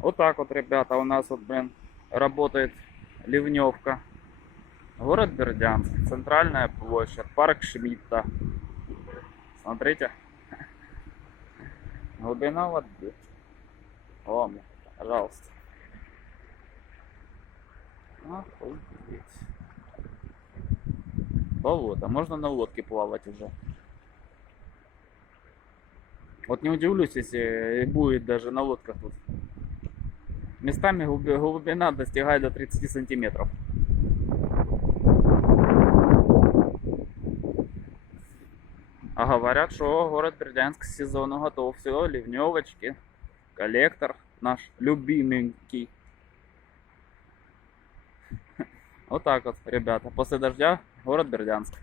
Вот так вот, ребята, у нас вот, блин, работает ливневка. Город Бердянск, центральная площадь, парк Шмидта. Смотрите, глубина воды. О, пожалуйста. Охуеть. Болото. Можно на лодке плавать уже. Вот не удивлюсь, если будет даже на лодках тут. Местами глубина достигает до 30 сантиметров. А говорят, что город Бердянск к сезону готов. Все, ливневочки, коллектор наш любименький. Вот так вот, ребята. После дождя город Бердянск.